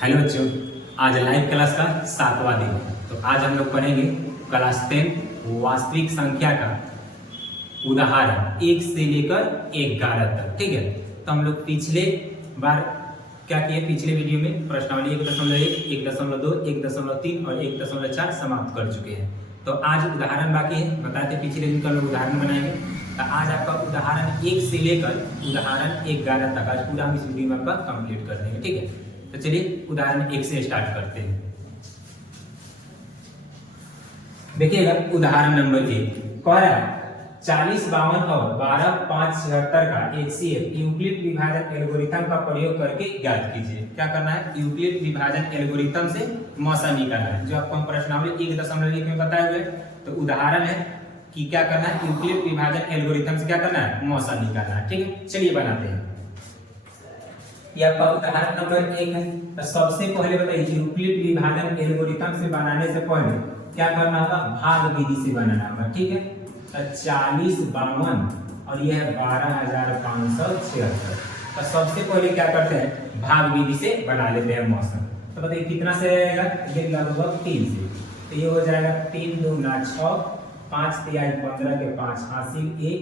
Hello बच्चों, आज live class का 7वां दिन है। तो आज हम लोग पढ़ेंगे क्लास 10 वास्तविक संख्या का उदाहरण 1 से लेकर 11 तक। ठीक है, तो हम लोग पिछले बार क्या किए, पिछले वीडियो में प्रश्नावली 1.1, 1.2, 1.3 और 1.4 समाप्त कर चुके हैं। तो आज उदाहरण बाकी है। बताते पिछले दिन का लोग उदाहरण बनाएंगे। तो आज आपका उदाहरण 1 से लेकर उदाहरण 11 तक आज पूरा हम इस वीडियो में आपका कंप्लीट कर देंगे। ठीक है, तो चलिए उदाहरण 1 से स्टार्ट करते हैं। देखिएगा उदाहरण नंबर 1 कह रहा है 40, 52 और 12, 5, 76 का HCF यूक्लिड विभाजन एल्गोरिथम का प्रयोग करके ज्ञात कीजिए। क्या करना है, यूक्लिड विभाजन एल्गोरिथम से मौसा निकालना है, जो आपको हम प्रश्नावली 1.1 में बताए हुए। तो उदाहरण है कि क्या करना है, यूक्लिड विभाजन एल्गोरिथम से क्या करना है, मौसा निकालना है। ठीक है, चलिए बनाते हैं। यह आपका उदाहरण नंबर 1 है। तो सबसे पहले बताइए यूक्लिड विभाजन एल्गोरिथम से बनाने से पहले क्या करना होगा, भाग विधि से बनाना होगा। ठीक है, 40, 52 और यह है 12,576। तो सबसे पहले क्या करते हैं, भाग विधि से बना लेते हैं मौसम। तो बताइए कितना से रहेगा, ये लगभग 3 से। तो ये हो जाएगा 3 2 9 6, 5 तिहाई 15 के 5 हासिल 1,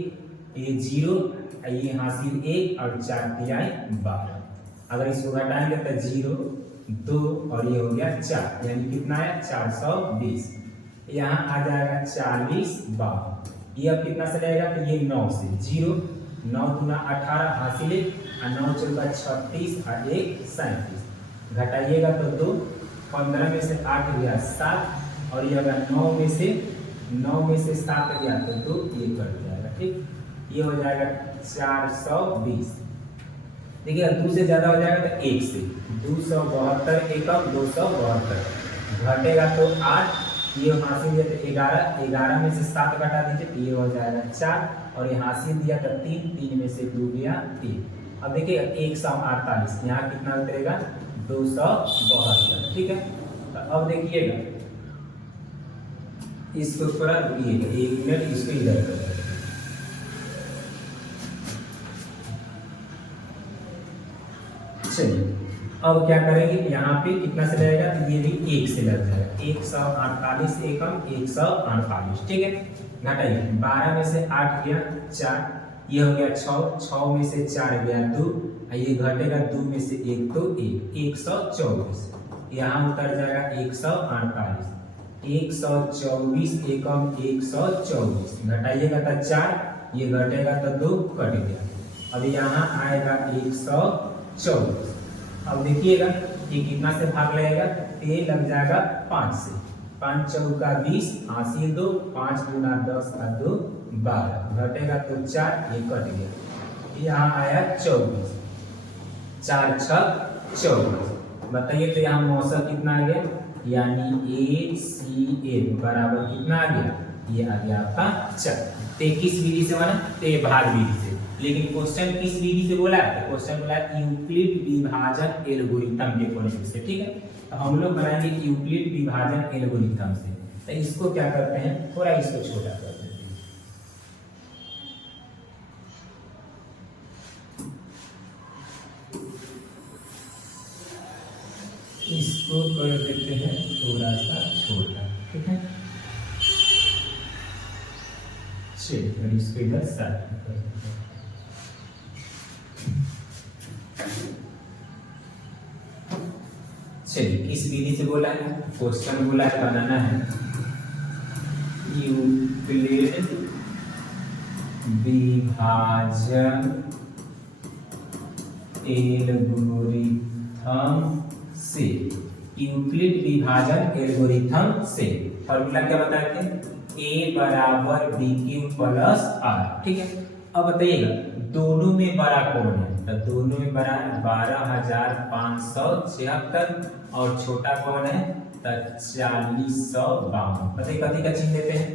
ये 0, ये हासिल 1 और 4 तिहाई 12। अगर इसको घटाएंगे तो 0 2 और ये हो गया 4, यानी कितना है 420। यहाँ आ जाएगा 40, 52। ये अब कितना से रहेगा, तो ये 9 से 0, 9 दूना 18 हासिल 1 और 9 चौका 36 और 1 37। घटाइएगा तो 2, 15 में से 8 गया 7 और ये अगर 9 में से 7 गया तो 2, ये कट जाएगा। ठीक, ये हो जाएगा 420। देखिए 2 से ज्यादा हो जाएगा तो 1 से 272 एकम 272 घटेगा तो 8, ये हासिल दिया तो 11, 11 में से 7 घटा दीजिए तो ये हो जाएगा 4 और ये हासिल दिया तो 3, 3 में से 2 गया 3। अब देखिए 148, यहाँ कितना उतरेगा 272। ठीक है, तो अब देखिएगा इसको थोड़ा रुकिएगा 1 मिनट, इसको इधर कर। चलिए अब क्या करेंगे, यहाँ पे कितना से रहेगा, तो ये भी 1 से लग जाएगा। 148 एकम 148। ठीक है, घटाइए 12 में से 8 गया 4, ये हो गया 6, 6 में से 4 गया 2, ये घटेगा 2 में से 1 तो 1, 124। यहाँ उतर जाएगा 148, 124 एकम 124 घटाइएगा तो 4, ये घटेगा तो 2 कट गया। अब यहाँ आएगा 124। अब देखिएगा ये कितना से भाग लगेगा, ये लग जाएगा 5 से। 5 चौका 20 हासिल 2, 5 दूना 10 और 2 12 घटेगा तो 4, ये कट गया। यहाँ आया 24, 4 6 24। बताइए तो यहाँ मौसम कितना आ गया, यानी HCF बराबर कितना आ गया, ये आ गया आपका 4। तो किस विधि से बना, तो ये भाग विधि से। लेकिन क्वेश्चन किस विधि से बोला है, तो क्वेश्चन बोला है यूक्लिड विभाजन एल्गोरिथम के प्रयोग से। ठीक है, तो हम लोग बनाएंगे यूक्लिड विभाजन एल्गोरिथम से। तो इसको क्या करते हैं, थोड़ा इसको छोटा कर देते हैं। इसको कर देते हैं थोड़ा सा छोटा। ठीक है, चलिए इसको इधर साइड कर देते हैं। चलिए किस विधि से बोला है, क्वेश्चन बोला है बनाना है यूक्लिड विभाजन एल्गोरिथम से। यूक्लिड विभाजन एल्गोरिथम से फॉर्मूला क्या बताए थे, A बराबर BQ प्लस R। ठीक है, अब बताइएगा दोनों में बड़ा कौन है, तो दोनों में बड़ा है 12,576 और छोटा कौन है, तो 40,152। बताइए कथी का चिन्ह देते हैं,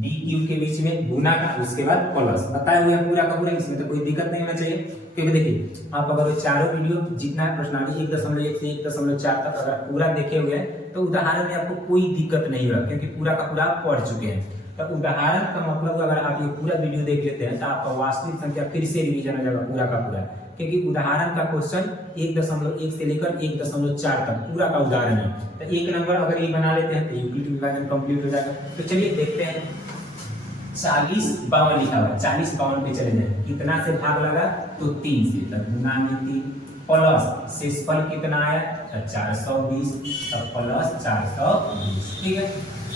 BQ के बीच में गुना का, उसके बाद प्लस। बताया हुआ पूरा का पूरा, इसमें तो कोई दिक्कत नहीं होना चाहिए। क्योंकि देखिए आप अगर वो चारों वीडियो जितना प्रश्नावली 1.1 से 1.4 तक अगर पूरा देखे हुए हैं तो उदाहरण में आपको कोई दिक्कत नहीं होगा, क्योंकि पूरा का पूरा पढ़ चुके हैं। तो उदाहरण का मतलब अगर आप ये पूरा वीडियो देख लेते हैं तो आपका वास्तविक संख्या फिर से रिवीजन हो जाएगा पूरा का पूरा। क्योंकि उदाहरण का क्वेश्चन 1.1 से लेकर 1.4 तक पूरा का उदाहरण है। तो एक नंबर अगर ये बना लेते हैं तो यूक्लिड विभाजन कंप्लीट हो जाएगा। तो चलिए देखते हैं 40 52 लिखा हुआ है, 40 52 पे चले जाए, कितना से भाग लगा तो 3 से, तब गुना में 3 प्लस शेषफल कितना आया तो 420, तब प्लस 420। ठीक है,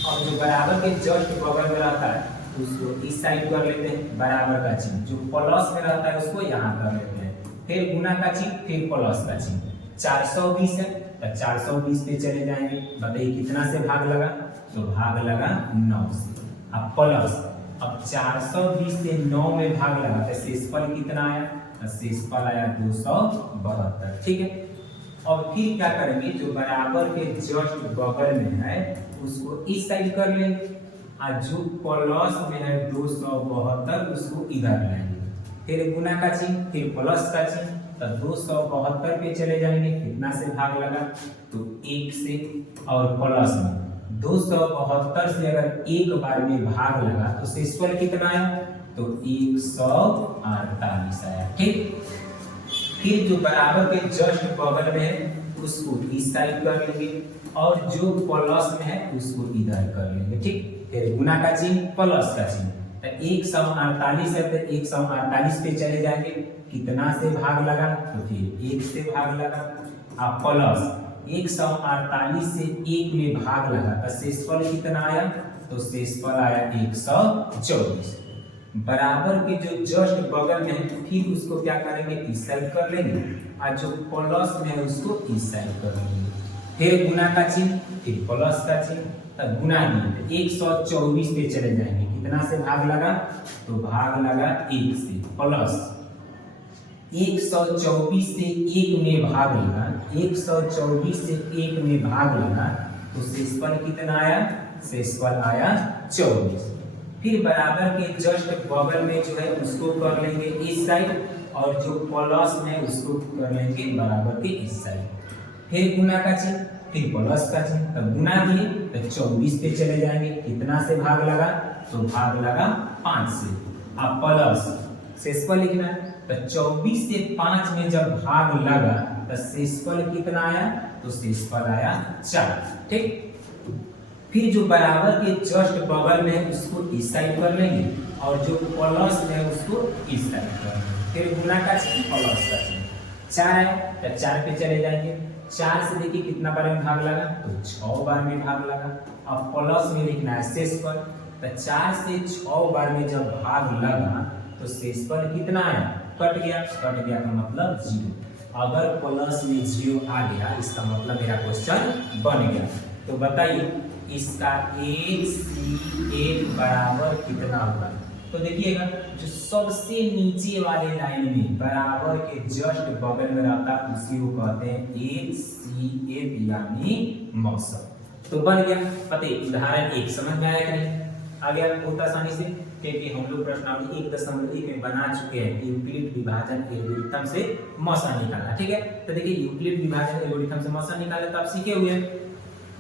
और जो बराबर के जस्ट बगल में रहता है उसको इस साइड कर लेते हैं, बराबर का चिन्ह, जो प्लस में रहता है उसको यहाँ कर लेते हैं, फिर गुना का चिन्ह, फिर प्लस का चिन्ह। 420 है तो 420 पे चले जाएंगे, बताइए कितना से भाग लगा तो भाग लगा 9 से। अब प्लस, अब 420 से 9 में भाग लगा तो शेषफल कितना आया तो शेषफल आया 272। ठीक है, और फिर क्या करेंगे, जो बराबर के जस्ट बगल में है उसको इस साइड कर लेंगे, और जो प्लस में है 272 उसको इधर लाएंगे, फिर गुना का चिन्ह, फिर प्लस का चिन्ह, तो 272 पे चले जाएंगे, कितना से भाग लगा तो 1 से, और प्लस में 272 से अगर एक बार में भाग लगा तो शेषफल कितना आया तो 148 आया। ठीक, फिर जो बराबर के जस्ट बगल में है उसको इस साइड कर लेंगे, और जो प्लस में है उसको इधर कर लेंगे। ठीक, फिर गुना का चिन्ह, प्लस का चिन्ह, तो 148 है तो 148 पे चले जाएंगे, कितना से भाग लगा तो फिर 1 से भाग लगा, अब प्लस 148 से 1 में भाग लगा तो शेषफल कितना आया तो शेषफल आया 124। बराबर के जो जस्ट बगल में है फिर उसको क्या करेंगे इस साइड कर लेंगे, और जो प्लस में है उसको इस साइड कर लेंगे, फिर गुना का चिन्ह, फिर प्लस का चिन्ह, तब गुना में 124 पे चले जाएंगे, कितना से भाग लगा तो भाग लगा 1 से, प्लस 124 से 1 में भाग लगा, 124 से 1 में भाग लगा तो शेषफल कितना आया शेषफल आया 24। फिर बराबर के जस्ट बगल में जो है उसको कर लेंगे इस साइड, और जो प्लस में है उसको कर लेंगे बराबर के इस साइड, फिर गुना का चिन्ह, फिर प्लस का चिन्ह, तब गुना किए तो 24 पे चले जाएंगे, कितना से भाग लगा तो भाग लगा 5 से, अब प्लस शेषफल लिखना है तो 24 से 5 में जब भाग लगा तो शेषफल कितना आया तो शेषफल आया 4। ठीक, फिर जो बराबर के जस्ट बगल में है उसको इस साइड कर लेंगे, और जो प्लस में है उसको इस साइड कर लेंगे, फिर गुना का चिन्ह, प्लस का चिन्ह, 4 है तो 4 पे चले जाएंगे, 4 से देखिए कितना बार में भाग लगा तो 6 बार में भाग लगा, अब प्लस में लिखना है शेषफल, तो 4 से 6 बार में जब भाग लगा तो शेषफल कितना आया कट गया का मतलब 0। अगर प्लस में 0 आ गया इसका मतलब मेरा क्वेश्चन बन गया। तो बताइए इसका HCF बराबर कितना होगा, तो देखिएगा जो सबसे नीचे वाले लाइन में बराबर के जस्ट बगल में रहता है उसी को कहते हैं HCF यानी मौसम। तो बन गया, पते उदाहरण 1 समझ में आया कि नहीं, आ गया बहुत आसानी से, क्योंकि हम लोग प्रश्नावली 1.1 में बना चुके हैं यूक्लिड विभाजन एल्गोरिथम से मौसा निकालना। ठीक है, तो देखिए यूक्लिड विभाजन एल्गोरिथम से मौसा निकाले तो आप सीखे हुए हैं,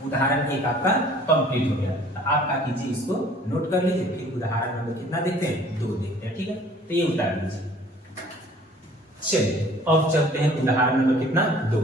उदाहरण 1 आपका कंप्लीट हो गया। तो आप क्या कीजिए इसको नोट कर लीजिए, फिर उदाहरण नंबर कितना देखते हैं 2 देखते हैं। ठीक है, तो ये उतार लीजिए। चलिए अब चलते हैं उदाहरण नंबर कितना 2।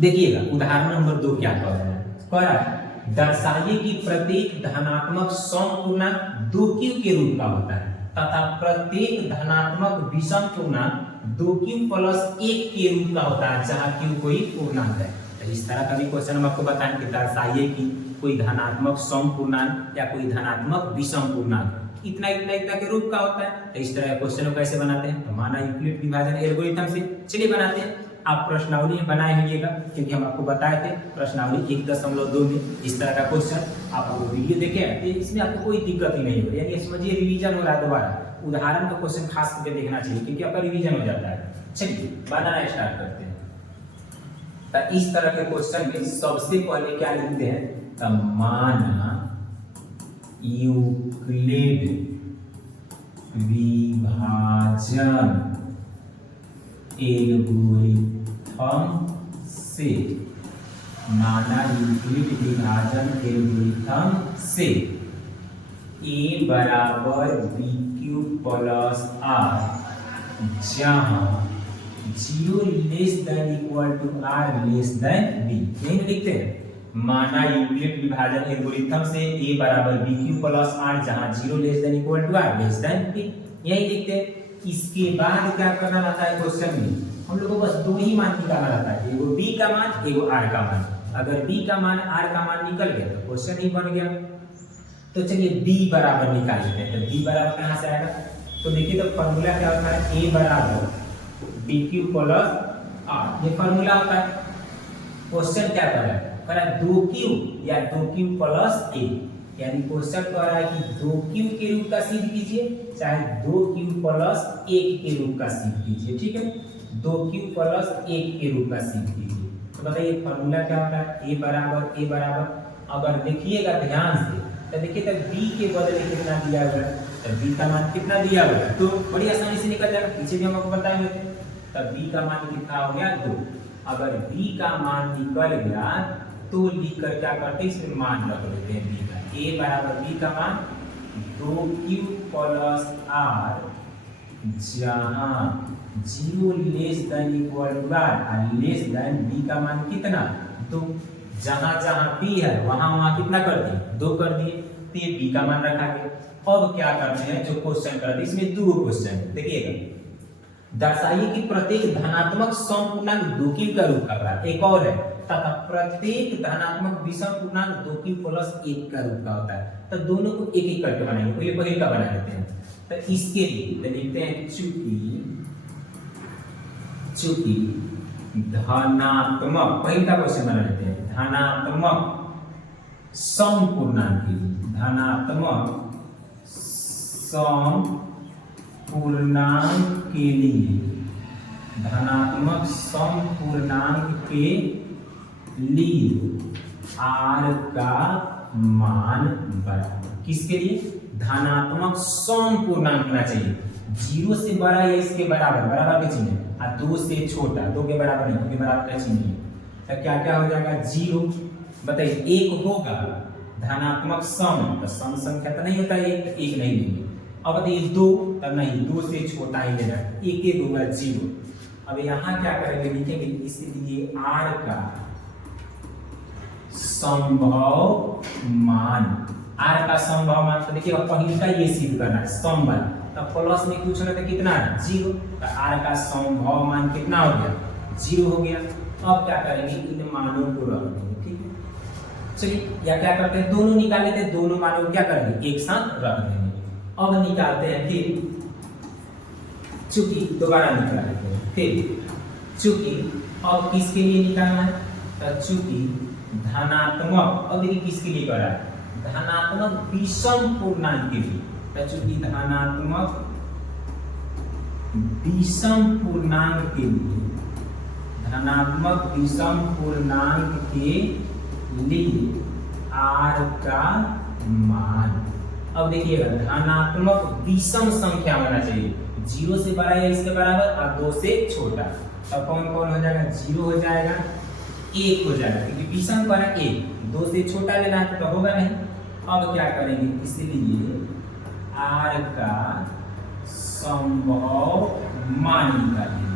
देखिएगा उदाहरण नंबर 2 क्या कह रहा है, दर्शाइए कि प्रत्येक धनात्मक समपूर्णांक 2q के रूप का होता है तथा प्रत्येक धनात्मक विषम पूर्णांक 2q प्लस 1 के रूप का होता है जहां q कोई पूर्णांक है। तो इस तरह का भी क्वेश्चन हम आपको बताएं कि दर्शाइए कि कोई धनात्मक समपूर्णांक या कोई धनात्मक विषम पूर्णांक इतना इतना इतना के रूप का होता है। तो इस तरह के क्वेश्चन को कैसे बनाते हैं, तो माना यूक्लिड विभाजन एल्गोरिथम से चलिए बनाते हैं। आप प्रश्नावली में बनाए होइएगा क्योंकि हम आपको बताए थे प्रश्नावली 1.2 में इस तरह का क्वेश्चन आप वीडियो देखे तो इसमें आपको कोई दिक्कत ही नहीं होगी, यानी समझिए रिवीजन हो रहा है दोबारा। उदाहरण का क्वेश्चन खास करके देखना चाहिए क्योंकि आपका रिवीजन हो जाता है। चलिए बनाना स्टार्ट करते हैं। तो इस तरह के क्वेश्चन में सबसे पहले क्या लिखते हैं, तो माना यूक्लिड विभाजन एल्गोरिथम से, माना यूक्लिड विभाजन एल्गोरिथम से a बराबर bq प्लस r जहां 0 less than equal to r less than b. यही लिखते हैं, माना यूक्लिड विभाजन एल्गोरिथम से a बराबर बी क्यू प्लस आर जहां 0 less than equal to r less than b. यही लिखते हैं। इसके बाद क्या करना रहता है क्वेश्चन में, हम लोग को बस दो ही मान निकालना रहता है, एगो b का मान एगो r का मान। अगर b का मान r का मान निकल गया तो क्वेश्चन ही बन गया। तो चलिए b बराबर निकाल लेते हैं। तो b बराबर कहां से आएगा, तो देखिए तो फार्मूला क्या होता है, a बराबर बी क्यू प्लस आर, ये फार्मूला होता है। क्वेश्चन क्या कर रहा है, कह रहा है 2q या 2q प्लस a, यानी क्वेश्चन कह रहा है कि 2q के रूप का सिद्ध कीजिए चाहे 2q प्लस 1 के रूप का सिद्ध कीजिए। ठीक है, 2q प्लस 1 के रूप का सिद्ध कीजिए। तो बताइए फार्मूला क्या होता है, a बराबर अगर देखिएगा ध्यान से तो देखिए तो b के बदले कितना दिया हुआ है, तो b का मान कितना दिया हुआ है, तो बड़ी आसानी से निकल जाएगा। पीछे भी हम आपको बताए हुए थे। तब b का मान कितना हो गया 2। अगर b का मान निकल गया तो लिख कर क्या करते हैं, इसमें मान रख लेते हैं b का। a बराबर b का मान 2q प्लस r जहां 0 less than equal to r और लेस देन b का मान कितना 2। जहां जहां b है वहां वहां कितना कर दिए 2 कर दिए, तो ये b का मान रखा गया। अब क्या करते हैं, जो क्वेश्चन करते हैं इसमें दो क्वेश्चन देखिएगा। दर्शाइए कि प्रत्येक धनात्मक समपूर्णांक 2q का रूप का बराबर, एक और है, तथा प्रत्येक धनात्मक विषम पूर्णांक 2q प्लस 1 का रूप का होता है। तो दोनों को एक एक करके बनाएंगे, पहले का बना लेते हैं। तो इसके लिए तो लिखते हैं चूंकि धनात्मक, पहले का क्वेश्चन बना लेते हैं, धनात्मक समपूर्णांक के लिए, धनात्मक समपूर्णांक के लिए, धनात्मक समपूर्णांक के लिए r का मान बराबर, किसके लिए, धनात्मक समपूर्णांक होना चाहिए, 0 से बड़ा या इसके बराबर, बराबर के चिन्ह और 2 से छोटा, 2 के बराबर नहीं, 2 के बराबर का चिन्ह है। तो क्या क्या हो जाएगा 0, बताइए 1 होगा धनात्मक सम, तो सम संख्या तो नहीं होता है, एक नहीं लेंगे। अब बताइए 2, तब नहीं, 2 से छोटा ही लेना, 1 होगा 0। अब यहाँ क्या करेंगे, लिखेंगे इसलिए r का संभव मान, r का संभव मान, तो देखिए पहले का ये सिद्ध करना है सम वाला, तब प्लस में कुछ होगा तो कितना है 0, तो r का संभव मान कितना हो गया 0 हो गया। अब क्या करेंगे, इन मानों को रख देंगे। ठीक है, चलिए या क्या करते हैं, दोनों निकाल लेते हैं, दोनों मानों को क्या करेंगे एक साथ रख देंगे। अब निकालते हैं, फिर चूंकि दोबारा निकाल लेते हैं, फिर चूंकि अब किसके लिए निकालना है, तो चूंकि धनात्मक, अब देखिए किसके लिए कर रहा है, धनात्मक विषम पूर्णांक के लिए, तो चूंकि धनात्मक विषम पूर्णांक के लिए, धनात्मक विषम पूर्णांक के लिए r का मान, अब देखिएगा धनात्मक विषम संख्या होना चाहिए, 0 से बड़ा या इसके बराबर और 2 से छोटा। तब कौन कौन हो जाएगा, 0 हो जाएगा, 1 हो जाएगा, क्योंकि विषम पर 1, 2 से छोटा लेना है तो होगा नहीं। अब क्या करेंगे, इसलिए r का संभव मान निकालेंगे।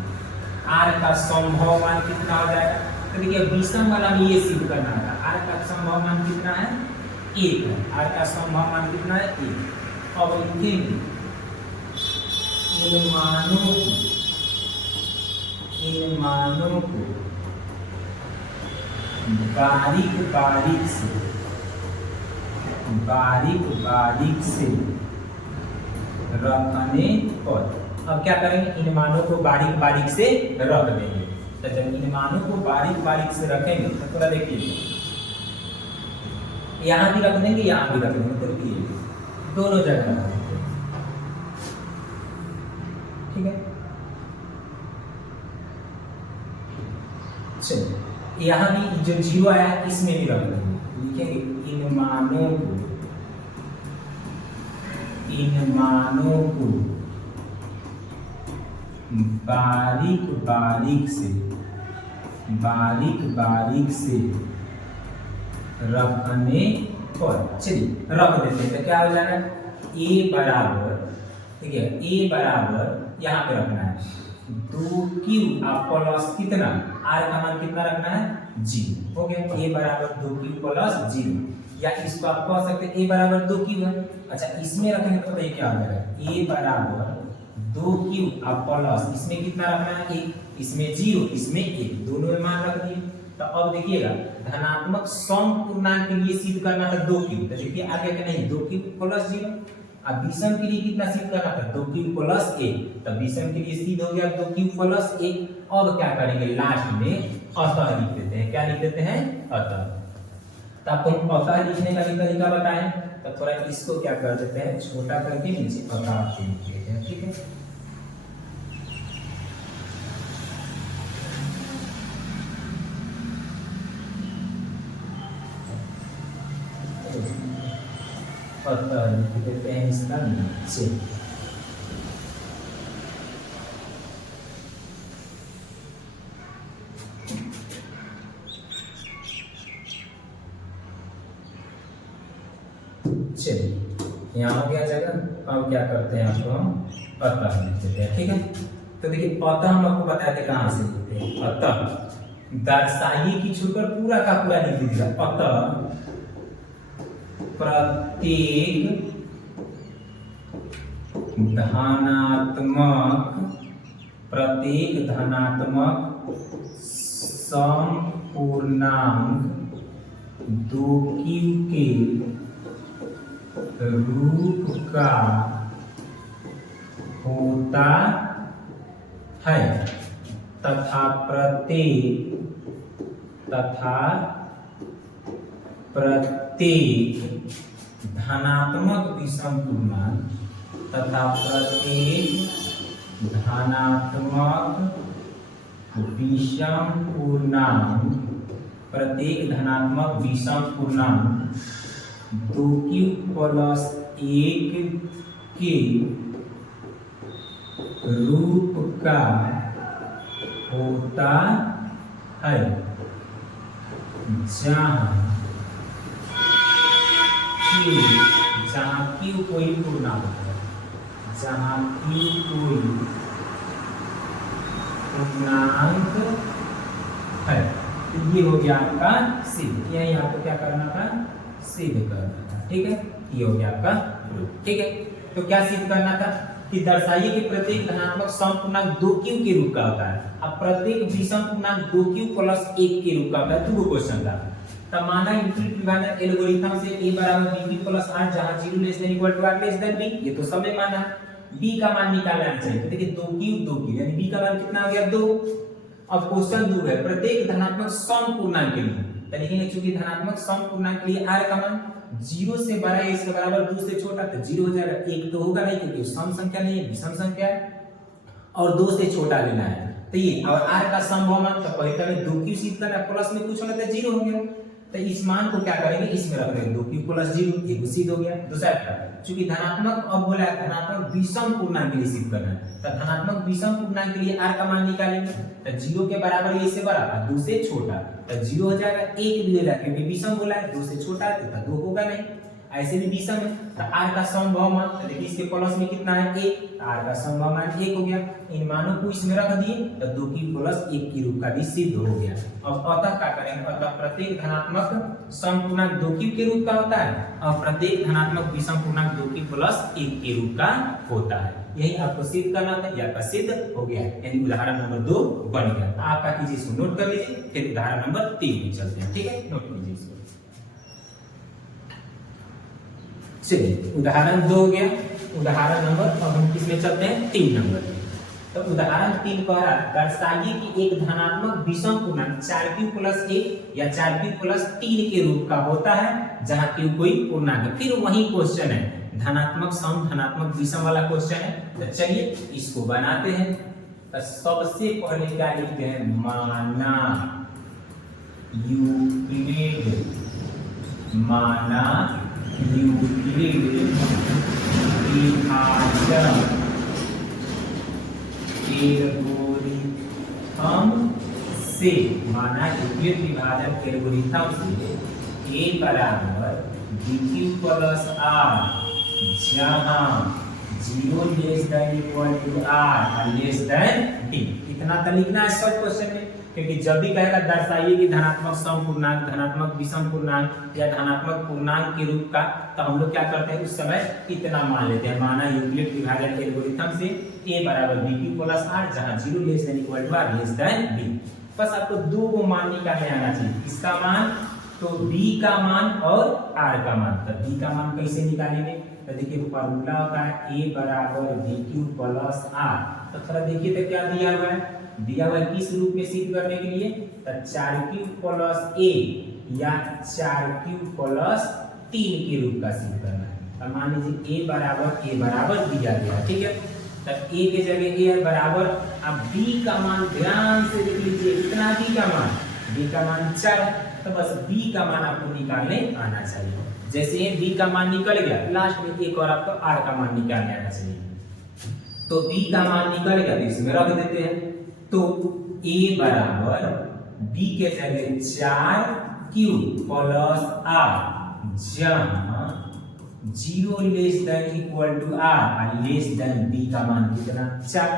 r का संभव मान कितना हो जाएगा, तो देखिए विषम वाला में ये सिद्ध करना है, r का संभव मान कितना है 1 है, r का संभव मान कितना है 1। अब लिखेंगे इन मानों को बारीक से रखने पर, अब क्या करेंगे, इन मानों को बारीक से रख देंगे। तो जब इन मानों को बारीक से रखेंगे तो थोड़ा देखिए, यहाँ भी रख देंगे, यहाँ भी रख देंगे, तो देखिए दोनों जगह रख देंगे। ठीक है, चलिए यहाँ भी जो 0 आया इसमें भी रख देंगे, लिखेंगे इन मानों को बारीक से रखने पर, चलिए रख देते हैं। तो क्या हो जाएगा, a बराबर, ठीक है, a बराबर यहाँ पे रखना है 2q प्लस कितना r का मान कितना रखना है 0 हो गया। a बराबर 2q प्लस 0 या इसको आप कह सकते हैं a बराबर 2q है। अच्छा इसमें रखेंगे तो बताइए क्या हो जाएगा a बराबर 2q प्लस इसमें कितना रखना है 1, इसमें 0 इसमें 1, दोनों में मान रख दिए। तो अब देखिएगा धनात्मक सम पूर्णांक के लिए सिद्ध करना था 2q, तो देखिए आगे क्या नहीं 2q प्लस 0। अब विषम के लिए कितना सिद्ध करना था 2q प्लस 1, तो विषम के लिए सिद्ध हो गया 2q प्लस 1। अब क्या करेंगे लास्ट में अतः लिख देते हैं, क्या लिख देते हैं अतः। तो आपको अतः लिखने का भी तरीका बताएं, तो थोड़ा इसको क्या कर देते हैं छोटा करके नीचे अतः लिख देते हैं, ठीक है। अतः लिख देते हैं इसका नीचे। चलिए यहाँ हो गया जगह। अब क्या करते हैं आपको हम अतः लिख देते हैं, ठीक है। तो देखिए अतः हम आपको बताए थे कहाँ से लिखते हैं। अतः दर्शाइए की छोड़कर पूरा का पूरा लिख दीजिएगा। अतः प्रत्येक धनात्मक समपूर्णांक 2q के रूप का होता है तथा प्रत्येक धनात्मक विषम पूर्णांक प्रत्येक धनात्मक विषम पूर्णांक 2q प्लस 1 के रूप का होता है जहाँ q कोई पूर्णांक है, जहाँ q कोई पूर्णांक है। तो ये हो गया आपका सिद्ध, यही आपको क्या करना था सिद्ध करना था, ठीक है। ये हो गया आपका प्रूफ, ठीक है। तो क्या सिद्ध करना था कि दर्शाइए कि प्रत्येक धनात्मक समपूर्णांक 2q के रूप का होता है। अब प्रत्येक विषम पूर्णांक 2q प्लस 1 के रूप का होता है। 2 क्वेश्चन था। तब माना यूक्लिड विभाजन एल्गोरिथम से a बराबर bq प्लस r जहां 0 less than equal to r less than b, ये तो सब में माना। b का मान निकालना चाहिए। तो देखिए 2q यानी b का मान कितना हो गया 2। अब क्वेश्चन 2 है प्रत्येक धनात्मक सम पूर्णांक के लिए, तो लिखेंगे चूंकि धनात्मक सम पूर्णांक के लिए r का मान 0 से बड़ा है इसके बराबर 2 से छोटा, तो 0 हो जाएगा। 1 तो होगा नहीं क्योंकि सम संख्या नहीं है, विषम संख्या है, और 2 से छोटा लेना है। तो ये और r का संभव मान, तो पहले में 2q सिद्ध करना है, प्लस में कुछ होना तो 0 हो गया। तो इस मान को क्या करेंगे इसमें रख देंगे 2q प्लस 0, ये सिद्ध हो गया। दूसरा था चूंकि धनात्मक अब बोला है धनात्मक विषम पूर्णांक के लिए सिद्ध करना है, तो धनात्मक विषम पूर्णांक के लिए r का मान निकालेंगे, तो 0 के बराबर ये से बड़ा और 2 से छोटा, तो 0 हो जाएगा। 1 भी हो जाएगा क्योंकि विषम बोला है, 2 से छोटा है तो 2 होगा नहीं। ऐसे भी विषम है तो r का समभाव मान, तो देखिए इसके प्लस में कितना है 1, तो r का समभाव मान 1 हो गया। इन मानों को इसमें रख दिए तो 2q प्लस 1 के रूप का भी सिद्ध हो गया। अब अतः क्या करेंगे, अतः प्रत्येक धनात्मक समपूर्णांक 2q के रूप का होता है और प्रत्येक धनात्मक विषम पूर्णांक 2q प्लस 1 के रूप का होता है। यही आपको सिद्ध करना था, यह आपका सिद्ध हो गया, यानी उदाहरण नंबर 2 बन गया। आपका कीजिए इसको नोट कर लीजिए, फिर उदाहरण नंबर 3 में चलते हैं, ठीक है। नोट कीजिए इसको। चलिए उदाहरण 2 हो गया। उदाहरण नंबर अब हम किसमें चलते हैं 3 नंबर में। तो उदाहरण 3 कह रहा है दर्शाइए कि एक धनात्मक विषम पूर्णांक 4q प्लस 1 या 4q प्लस 3 के रूप का होता है जहां q कोई पूर्णांक है। फिर वही क्वेश्चन है धनात्मक सम धनात्मक विषम वाला क्वेश्चन है। तो चलिए इसको बनाते हैं। तो सबसे पहले क्या लिखते हैं, माना यूक्लिड विभाजन एल्गोरिथम से, माना यूक्लिड विभाजन एल्गोरिथम से a बराबर bq प्लस r जहां zero less than equal to r और लेस देन डी। इतना तो लिखना है सब क्वेश्चन में, क्योंकि जब भी कहेगा दर्शाइए कि धनात्मक सम पूर्णांक, धनात्मक विषम पूर्णांक या धनात्मक पूर्णांक के रूप का, तो हम लोग क्या करते हैं उस समय इतना मान लेते हैं। माना यूक्लिड विभाजन एल्गोरिथम से a बराबर bq प्लस r, जहां zero less than equal to r less than b। बस आपको दो को मान निकालने आना चाहिए, इसका मान तो b का मान और r का मान। तो b का मान कैसे निकालेंगे, तो देखिए फॉर्मूला होता है a बराबर bq प्लस r। तो थोड़ा देखिए तो क्या दिया हुआ है, दिया हुआ है किस रूप में सिद्ध करने के लिए, तो 4q प्लस a या 4q प्लस 3 के रूप का सिद्ध करना है। तो मान लीजिए a बराबर दिया गया, ठीक है। तो a के जगह a है बराबर, अब b का मान ध्यान से देख लीजिए, कितना b का मान 4 है, तो बस b का मान आपको निकालने आना चाहिए। जैसे ये b का मान निकल गया, लास्ट में एक और आपको r का मान निकालने आना चाहिए। तो b का मान निकल गया तो इसमें रख देते हैं, तो a बराबर b के जगह 4q प्लस r, जहां zero less than equal to r और लेस देन b का मान कितना 4।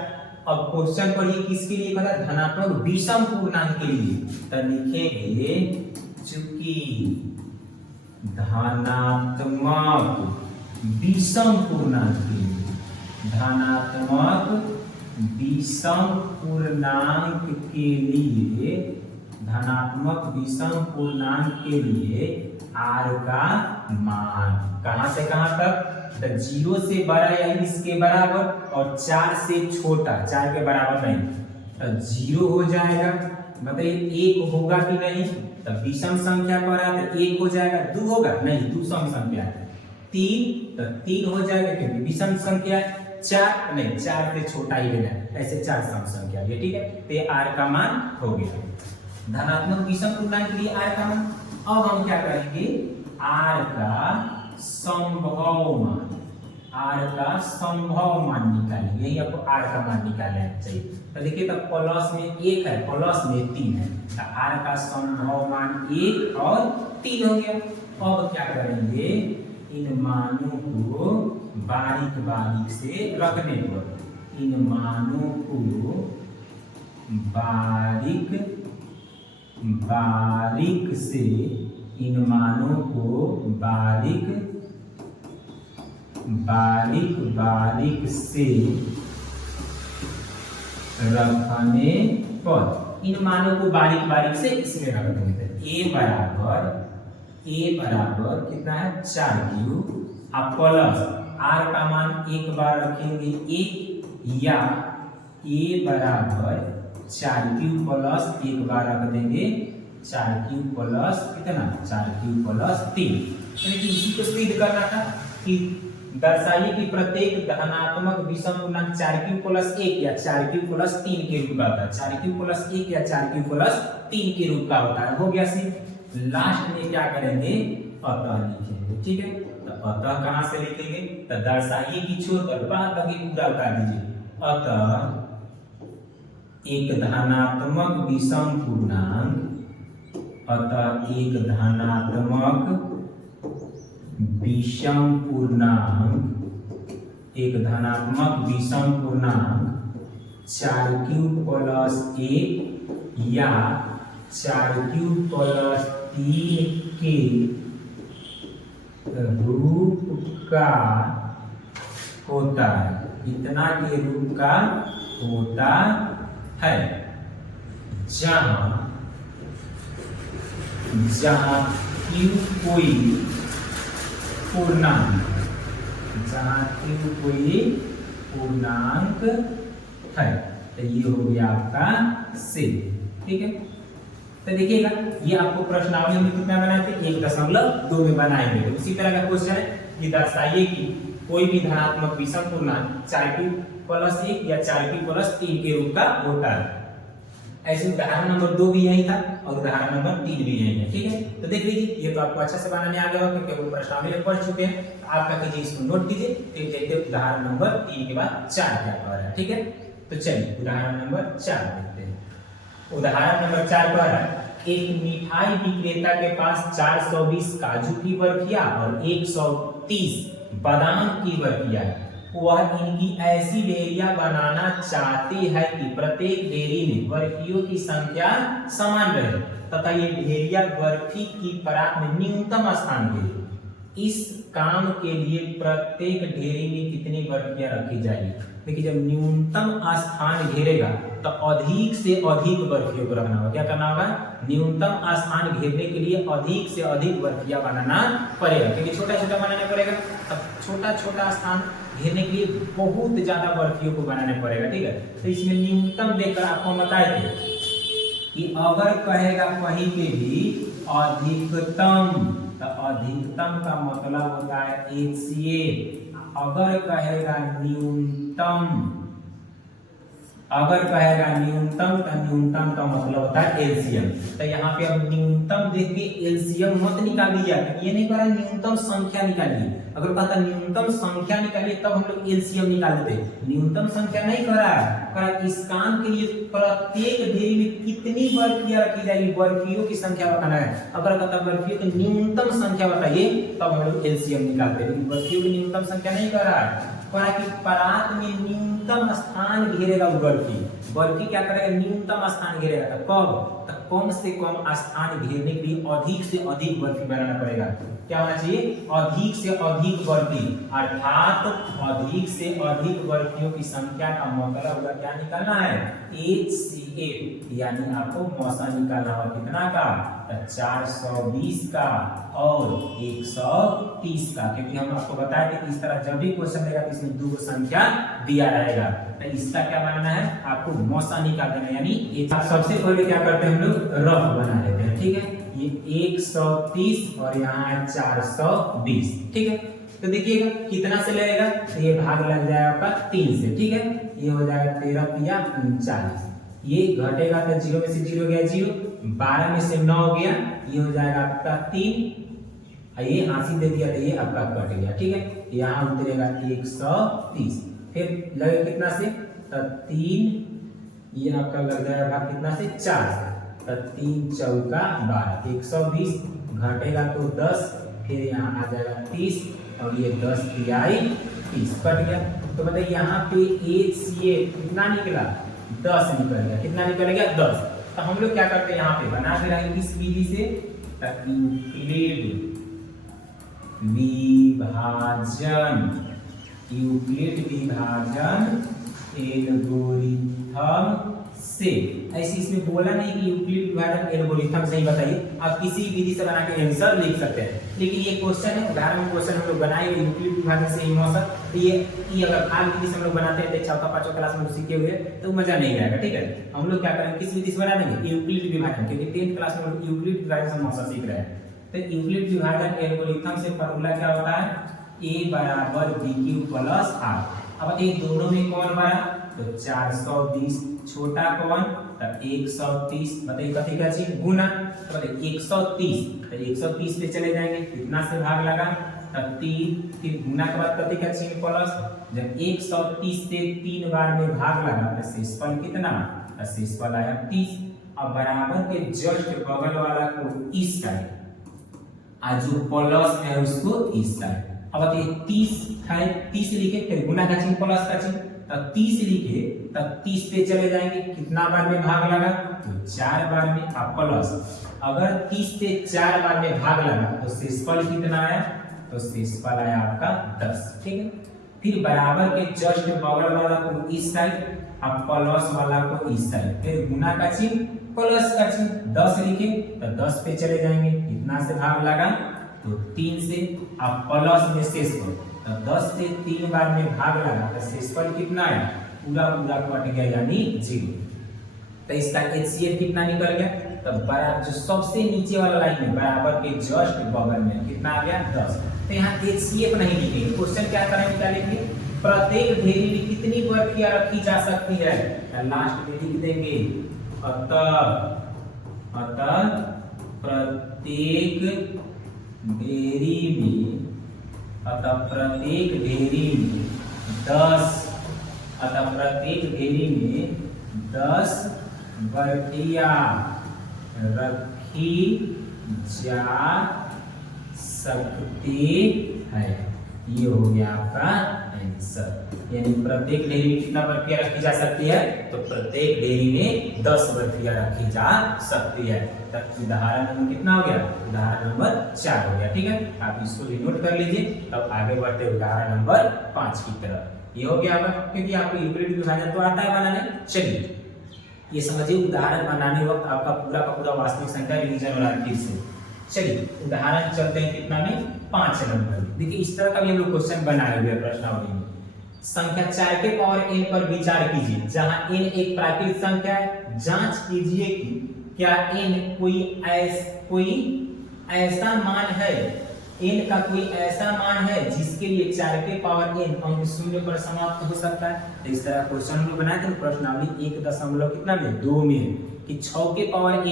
अब क्वेश्चन पढ़िए किसके लिए पता, धनात्मक विषम पूर्णांक के लिए। तो लिखेंगे चूंकि धनात्मक विषम पूर्णांक के लिए, धनात्मक विषम पूर्णांक के लिए, धनात्मक विषम पूर्णांक के लिए r का मान कहां से कहां तक, तो 0 से बड़ा या इसके बराबर और 4 से छोटा, 4 के बराबर नहीं, तो 0 हो जाएगा। बताइए 1 होगा कि नहीं, तो विषम संख्या पर है तो 1 हो जाएगा, 2 होगा नहीं, 2 सम संख्या है, 3 तो 3 हो जाएगा क्योंकि विषम संख्या है, 4 नहीं, 4 से छोटा ही लेना है, ऐसे 4 सम संख्या है, ठीक है। तो ये r का मान हो गया धनात्मक विषम पूर्णांक के लिए r का मान। अब हम क्या करेंगे, r का संभव मान, r का संभव मान निकालेंगे, यही आपको r का मान निकालना चाहिए। तो देखिए तो प्लस में 1 है, प्लस में 3 है, तो r का संभव मान 1 और 3 हो गया। अब क्या करेंगे, इन मानों को बारीक बारीक से रखने पर, इन मानों को बारीक बारीक से, इन मानों को बारीक बारीक से रखने पर, इन मानों को बारीक बारीक से इसमें रख देंगे। a बराबर कितना है 4q, अब प्लस r का मान एक बार रखेंगे 1, या a बराबर 4q प्लस एक बार रख देंगे 4q प्लस कितना 4q प्लस 3। यानी कि इसी को सिद्ध करना था कि दर्शाइए कि प्रत्येक धनात्मक विषम पूर्णांक 4q प्लस 1 या 4q प्लस 3 के रूप का होता है, 4q प्लस 1 या 4q प्लस 3 के रूप का होता है। हो गया सिर्फ, लास्ट में क्या करेंगे, अतः लिखेंगे, ठीक है। तो अतः कहां से लिखेंगे, तो दर्शाइए कि छोड़कर बाद बाकी पूरा उतार दीजिए। अतः एक धनात्मक विषम पूर्णांक, अतः एक धनात्मक विषम पूर्णांक, एक धनात्मक विषम पूर्णांक 4q प्लस 1 या 4q प्लस 3 के रूप का होता है, इतना के रूप का होता है, जहां q कोई पूर्णांक, जहां q कोई पूर्णांक है। तो ये हो गया आपका से, ठीक है। तो देखिएगा ये आपको प्रश्नावली में कितना बनाए थे, 1.2 में बनाएंगे। तो इसी तरह का क्वेश्चन है कि दर्शाइए कि कोई भी धनात्मक विषम पूर्णांक 4q प्लस 1 या 4q प्लस 3 के रूप का होता है। ऐसे उदाहरण नंबर 2 भी यही था और उदाहरण नंबर 3 भी यही है, ठीक है। तो देख लीजिए ये तो आपको अच्छा से बनाने आ गया होगा क्योंकि वो प्रश्नावली में पढ़ चुके हैं। तो आप क्या कीजिए, इसको नोट कीजिए, फिर देखते हैं उदाहरण नंबर 3 के बाद 4 क्या कह रहा है, ठीक है। तो चलिए उदाहरण नंबर 4 देखते हैं। उदाहरण नंबर 4 पर है, एक मिठाई विक्रेता के पास 420 काजू की बर्फियां और 130 बादाम की बर्फियां है। वह इनकी ऐसी डेयरियां बनाना चाहती है कि प्रत्येक डेयरी में बर्फियों की संख्या समान रहे तथा ये डेयरियां बर्फी की परात में न्यूनतम स्थान दे। इस काम के लिए प्रत्येक डेयरी में कितनी बर्फियां रखी जाएगी? देखिए, जब न्यूनतम स्थान घेरेगा तो अधिक से अधिक बर्फियों को रखना होगा। क्या करना होगा? न्यूनतम स्थान घेरने के लिए अधिक से अधिक बर्फियां बनाना पड़ेगा, क्योंकि छोटा छोटा बनाना पड़ेगा। तब छोटा छोटा स्थान घेरने के लिए बहुत ज्यादा बर्फियों को बनाना पड़ेगा, ठीक है। तो इसमें न्यूनतम देकर आपको बताए थे कि अगर कहेगा कहीं पे भी अधिकतम, तो अधिकतम का मतलब होता है HCF। अगर कहेगा न्यूनतम, अगर कहेगा न्यूनतम तो न्यूनतम का मतलब होता है LCM। तो यहाँ पे अब न्यूनतम देख के LCM मत निकालिए, ये नहीं करा न्यूनतम संख्या निकालिए। अगर कहता न्यूनतम संख्या निकालिए तब हम लोग LCM निकाल देते। न्यूनतम संख्या नहीं करा इस काम के लिए प्रत्येक डेयरी में कितनी बर्फियां रखी जाएगी, बर्फियों की संख्या बताना है। अगर कहता बर्फियों की न्यूनतम संख्या बताइए तब हम लोग LCM निकालते, लेकिन बर्फियों की न्यूनतम संख्या नहीं करा कि परात में न्यूनतम स्थान घेरेगा वो बर्फी। बर्फी क्या करेगा? न्यूनतम स्थान घेरेगा। तो कब? तो कम से कम स्थान घेरने के लिए अधिक से अधिक बर्फी बनाना पड़ेगा। क्या होना चाहिए? अधिक से अधिक बर्फी, अर्थात अधिक से अधिक बर्फियों की संख्या का मतलब होगा क्या निकालना है? HCF, यानी आपको मौसा निकालना होगा कितना का? 420 का और 130 का, क्योंकि हम आपको बताए थे कि इस तरह जब भी क्वेश्चन देगा तो इसमें दो संख्या दिया रहेगा। तो इसका क्या बनाना है? आपको मौसा निकाल देना, यानी सबसे पहले क्या करते हैं हम लोग? रफ बना लेते हैं, ठीक है। ये 130 और यहाँ है 420, ठीक है। तो देखिएगा कितना से लगेगा? तो ये भाग लग जाएगा आपका 3 से, ठीक है। ये हो जाएगा 13 पिया 39, ये घटेगा तो 0 में से 0 गया 0, 12 में से 9 गया, ये हो जाएगा आपका 3, ये हासिल दे दिया तो ये आपका कट गया, ठीक है। यहाँ उतरेगा 130, फिर लगेगा कितना से? तो 3, ये आपका लग जाएगा भाग कितना से? 4 से, तो 3 चौका 12, 120 घटेगा तो 10, फिर यहाँ आ जाएगा 30 और ये 10 तिहाई 30 कट गया। तो बताइए यहाँ पे HCF कितना निकला? 10 निकल गया। कितना निकल गया? 10। तो हम लोग क्या करते हैं यहाँ पे बना के रहेंगे इस विधि से, यूक्लिड विभाजन एल्गोरिथम से। ऐसे इसमें बोला नहीं कि यूक्लिड विभाजन एल्गोरिथम से ही बताइए, आप किसी विधि से बना के आंसर लिख सकते हैं। लेकिन ये क्वेश्चन है, उदाहरण में क्वेश्चन हम लोग बनाए यूक्लिड विभाजन से ही मौसा, तो ये अगर आल विधि से हम लोग बनाते हैं चौथा पांचवा क्लास में सीखे हुए तो मजा नहीं आएगा, ठीक है। हम लोग क्या करेंगे? किस विधि से बना देंगे? यूक्लिड विभाजन, क्योंकि 10th क्लास में हम लोग यूक्लिड विभाजन से मौसा सीख रहे हैं। तो यूक्लिड विभाजन एल्गोरिथम से फॉर्मूला क्या होता है? A बराबर BQ प्लस R। अब ये दोनों में कौन बड़ा? तो 420 छोटा कौन? तो 130। बताइए कथी का चीज? गुना। तो बताइए 130, तो 130 पे चले जाएंगे, कितना से भाग लगा? तो 3, फिर गुना के बाद कथी का चीज? प्लस। जब 130 से 3 बार में भाग लगा तो शेषफल कितना? तो शेषफल आया 30। अब बराबर के जस्ट बगल वाला को इस साइड, आज जो प्लस है उसको इस साइड। अब बताइए 30 है, 30 लिखे, फिर गुना का चिन्ह प्लस का चिन्ह, तब 30 लिखे तब 30 पे चले जाएंगे, कितना बार में भाग लगा? तो 4 बार में। अब प्लस, अगर 30 से 4 बार में भाग लगा तो शेषफल कितना आया? तो शेषफल आया आपका 10, ठीक है। फिर बराबर के जस्ट बगल वाला को इस साइड, अब प्लस वाला को इस साइड, फिर गुना का चिन्ह प्लस का चिन्ह, 10 लिखे तो 10 पे चले जाएंगे, कितना से भाग लगा? तो 3 से। अब प्लस में शेषफल, तो 10 से 3 बार में भाग लगा तो शेषफल कितना है? पूरा पूरा कट गया, यानी 0। तो इसका HCF कितना निकल गया? तो बराबर जो सबसे नीचे वाला लाइन है बराबर के जस्ट बगल में कितना आ गया? 10। तो यहाँ HCF नहीं लिखेंगे, क्वेश्चन क्या करेंगे? क्या लिखेंगे? प्रत्येक ढेरी में कितनी बर्फियां रखी जा सकती है? लास्ट में लिख देंगे अतः प्रत्येक ढेरी में 10 बर्फियां रखी जा सकती है। ये हो गया आपका आंसर। यानी प्रत्येक डेयरी में कितना बर्फिया रखी जा सकती है? तो प्रत्येक डेयरी में 10 बर्फिया रखी जा सकती है। तब उदाहरण नंबर कितना हो गया? उदाहरण नंबर 4 हो गया। ठीक है, आप इसको भी नोट कर लीजिए। तब आगे बढ़ते उदाहरण नंबर 5 की तरफ। ये हो गया आपका, क्योंकि आपको यूक्लिड विभाजन तो आता है बनाने। चलिए ये समझिए, उदाहरण बनाने वक्त आपका पूरा का पूरा वास्तविक संख्या रिवीजन हो रहा है फिर से। चलिए उदाहरण चलते हैं कितना में? 5 नंबर। देखिए इस तरह का भी हम लोग क्वेश्चन बनाए हुए प्रश्नावली में। संख्या 4 के पावर n पर विचार कीजिए, जहां n एक प्राकृतिक संख्या है। जांच कीजिए कि क्या n कोई ऐसा मान है, n का कोई ऐसा मान है जिसके लिए 4 के पावर n अंक 0 पर समाप्त हो सकता है। तो इस तरह क्वेश्चन हम लोग बनाए थे प्रश्नावली 1 कितना में 2 में, कि 6 के पावर n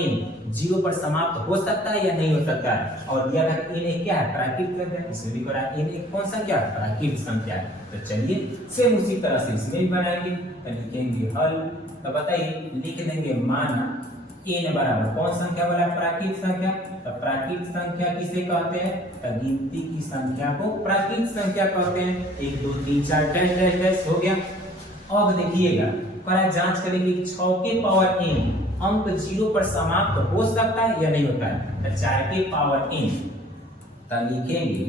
0 पर समाप्त हो सकता है या नहीं हो सकता है। और दिया था कि n एक क्या है? प्राकृतिक संख्या। इसमें भी करा n एक कौन संख्या? प्राकृतिक संख्या है। तो चलिए सेम उसी तरह से इसमें भी बनाएंगे। तो लिखेंगे हल। तो बताइए, लिख देंगे माना n बराबर कौन संख्या वाला? प्राकृतिक संख्या। तो प्राकृतिक संख्या किसे कहते हैं? तो गिनती की संख्या को प्राकृतिक संख्या कहते हैं। 1 2 3 4 डैश डैश डैश हो गया। अब देखिएगा, करा जांच करेंगे 6 के पावर n अंक 0 पर समाप्त हो सकता है या नहीं होता है। तो 4 के पावर n, तो लिखेंगे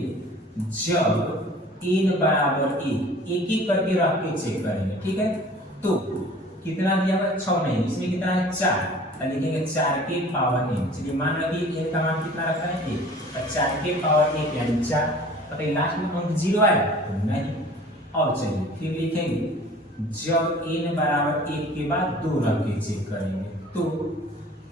जब n बराबर 1, एक ही करके रख के चेक करेंगे। ठीक है, तो कितना दिया हुआ? 6 नहीं, इसमें कितना है? 4। तो लिखेंगे 4 के पावर n। चलिए मान लीजिए n का मान कितना रखा है? 1। तो 4 के पावर 1 यानी 4। बताइए लास्ट में अंक 0 आया? तो नहीं। और चलिए फिर लिखेंगे जब n बराबर 1 के बाद 2 रख के चेक करेंगे। तो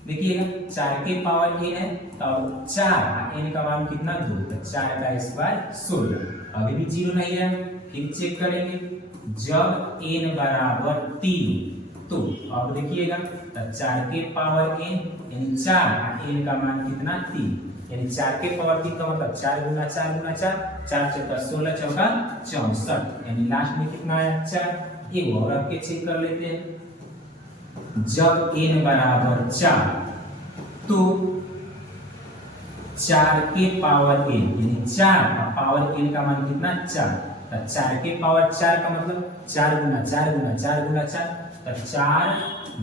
देखिएगा 4 के पावर n है, तब 4 n का मान कितना? 2। तो 4 का स्क्वायर 16। अभी भी 0 नहीं है, फिर चेक करेंगे जब n बराबर 3। तो अब देखिएगा, तो 4 के पावर n यानी 4, n का मान कितना? 3। यानी 4 के पावर 3 का मतलब 4 गुना 4 गुना 4, 4 चौका 16, चौका 64। यानी लास्ट में कितना आया? 4। एक और रख के चेक कर लेते हैं। जब n बराबर 4, तो 4 के पावर n यानी 4 का पावर n का मान कितना? 4। तो 4 के पावर 4 का मतलब 4 गुना 4 गुना 4 गुना 4। तो 4